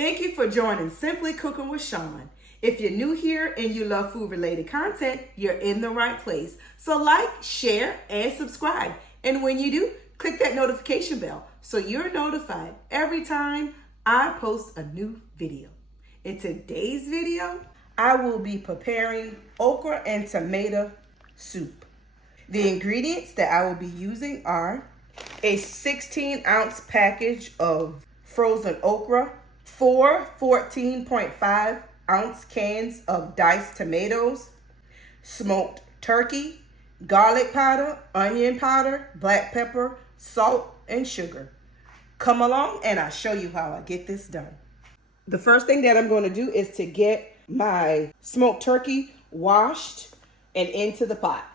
Thank you for joining Simply Cooking with Shawn. If you're new here and you love food-related content, you're in the right place. So like, share, and subscribe. And when you do, click that notification bell so you're notified every time I post a new video. In today's video, I will be preparing okra and tomato soup. The ingredients that I will be using are a 16-ounce package of frozen okra, 4 14.5-ounce cans of diced tomatoes, smoked turkey, garlic powder, onion powder, black pepper, salt, and sugar. Come along and I'll show you how I get this done. The first thing that I'm going to do is to get my smoked turkey washed and into the pot.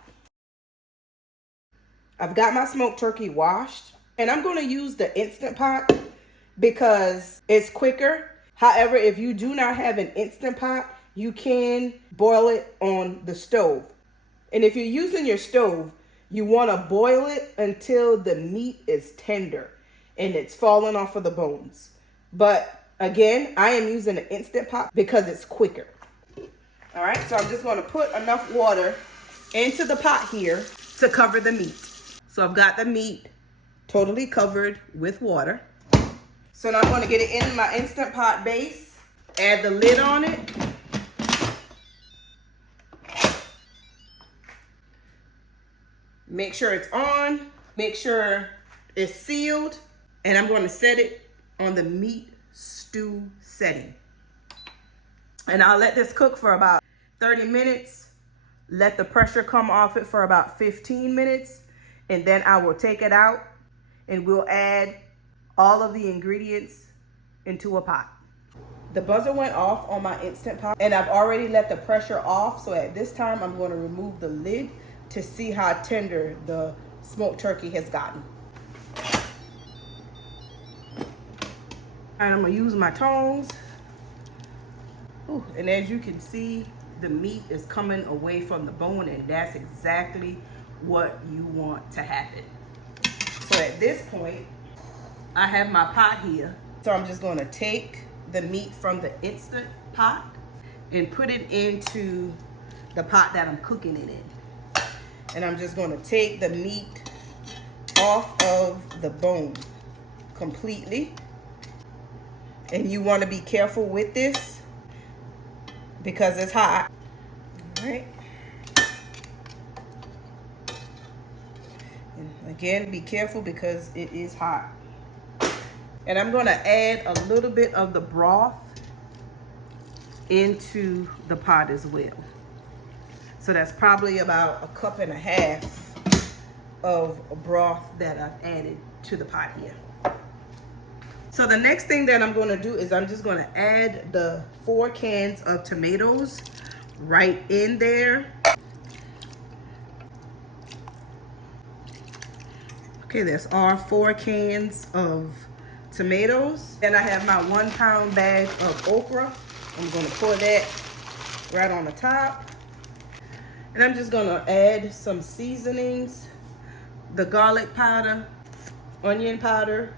I've got my smoked turkey washed, and I'm going to use the Instant Pot because it's quicker. However, if you do not have an Instant Pot, you can boil it on the stove. And if you're using your stove, you want to boil it until the meat is tender and it's falling off of the bones. But again, I am using an Instant Pot because it's quicker. All right, so I'm just going to put enough water into the pot here to cover the meat. So I've got the meat totally covered with water. So now I'm going to get it in my Instant Pot base, add the lid on it. Make sure it's on, make sure it's sealed, and I'm going to set it on the meat stew setting. And I'll let this cook for about 30 minutes, let the pressure come off it for about 15 minutes, and then I will take it out and we'll add all of the ingredients into a pot. The buzzer went off on my Instant Pot and I've already let the pressure off. So at this time, I'm going to remove the lid to see how tender the smoked turkey has gotten. And I'm gonna use my tongs. Ooh, and as you can see, the meat is coming away from the bone, and that's exactly what you want to happen. So at this point, I have my pot here. So I'm just gonna take the meat from the Instant Pot and put it into the pot that I'm cooking it in. And I'm just gonna take the meat off of the bone completely. And you wanna be careful with this because it's hot. All right. And again, be careful because it is hot. And I'm gonna add a little bit of the broth into the pot as well. So that's probably about 1.5 cups of broth that I've added to the pot here. So the next thing that I'm gonna do is I'm just gonna add the 4 cans of tomatoes right in there. Okay, that's our 4 cans of tomatoes. And I have my 1-pound bag of okra. I'm gonna pour that right on the top. And I'm just gonna add some seasonings, the garlic powder, onion powder,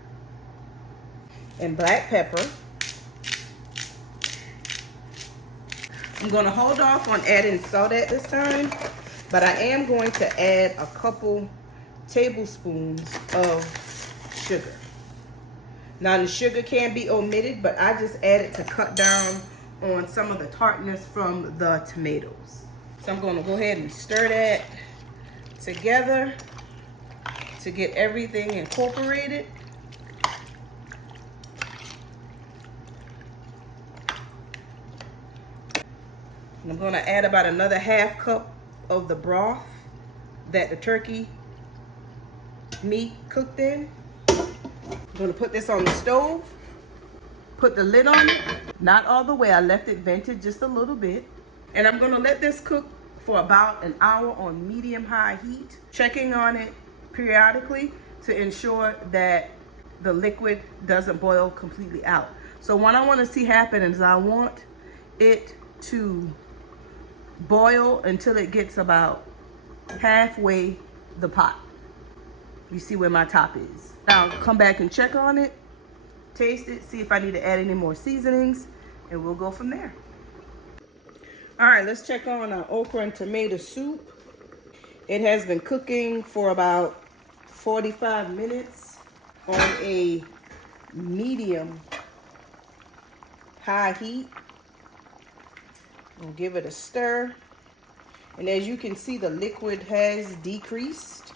and black pepper. I'm gonna hold off on adding salt at this time, but I am going to add a couple tablespoons of sugar. Now the sugar can be omitted, but I just added to cut down on some of the tartness from the tomatoes. So I'm gonna go ahead and stir that together to get everything incorporated. And I'm gonna add about another 1/2 cup of the broth that the turkey meat cooked in. I'm gonna put this on the stove, put the lid on it, not all the way, I left it vented just a little bit. And I'm gonna let this cook for about an hour on medium-high heat, checking on it periodically to ensure that the liquid doesn't boil completely out. So what I wanna see happen is I want it to boil until it gets about halfway the pot. You see where my top is. Now I'll come back and check on it taste it, see if I need to add any more seasonings, and we'll go from there. All right, let's check on our okra and tomato soup. It has been cooking for about 45 minutes on a medium high heat. We'll give it a stir. And as you can see, the liquid has decreased.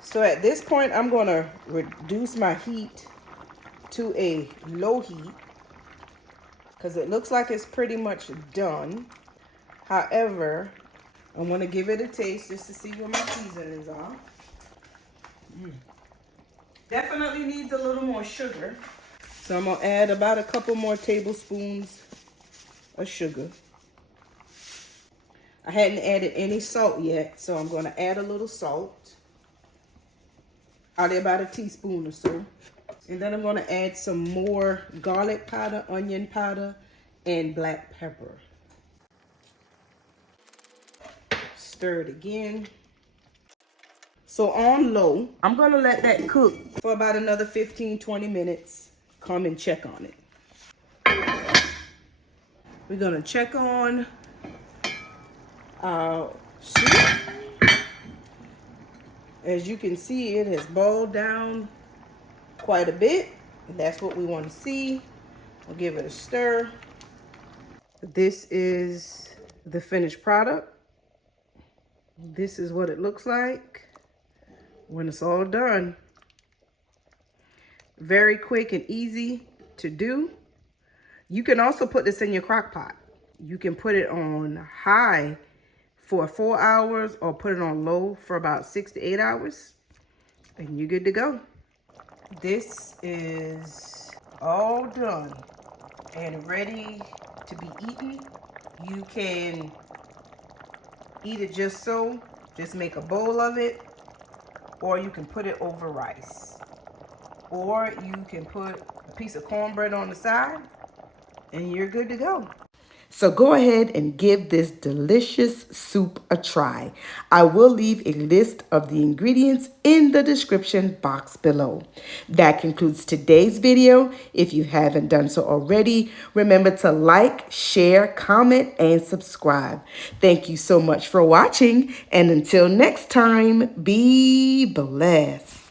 So at this point, I'm going to reduce my heat to a low heat because it looks like it's pretty much done. However, I want to give it a taste just to see where my seasonings are. Definitely needs a little more sugar. So I'm going to add about a couple more tablespoons of sugar. I hadn't added any salt yet, so I'm going to add a little salt. Probably about a teaspoon or so. And then I'm going to add some more garlic powder, onion powder, and black pepper. Stir it again. So on low, I'm going to let that cook for about another 15-20 minutes. Come and check on it. We're going to check on our soup. As you can see, it has boiled down quite a bit. And that's what we want to see. We'll give it a stir. This is the finished product. This is what it looks like when it's all done. Very quick and easy to do. You can also put this in your crock pot. You can put it on high for 4 hours or put it on low for about 6 to 8 hours. And you're good to go. This is all done and ready to be eaten. You can eat it just so, just make a bowl of it, or you can put it over rice, or you can put a piece of cornbread on the side and you're good to go. So go ahead and give this delicious soup a try. I will leave a list of the ingredients in the description box below. That concludes today's video. If you haven't done so already, remember to like, share, comment, and subscribe. Thank you so much for watching, and until next time, be blessed.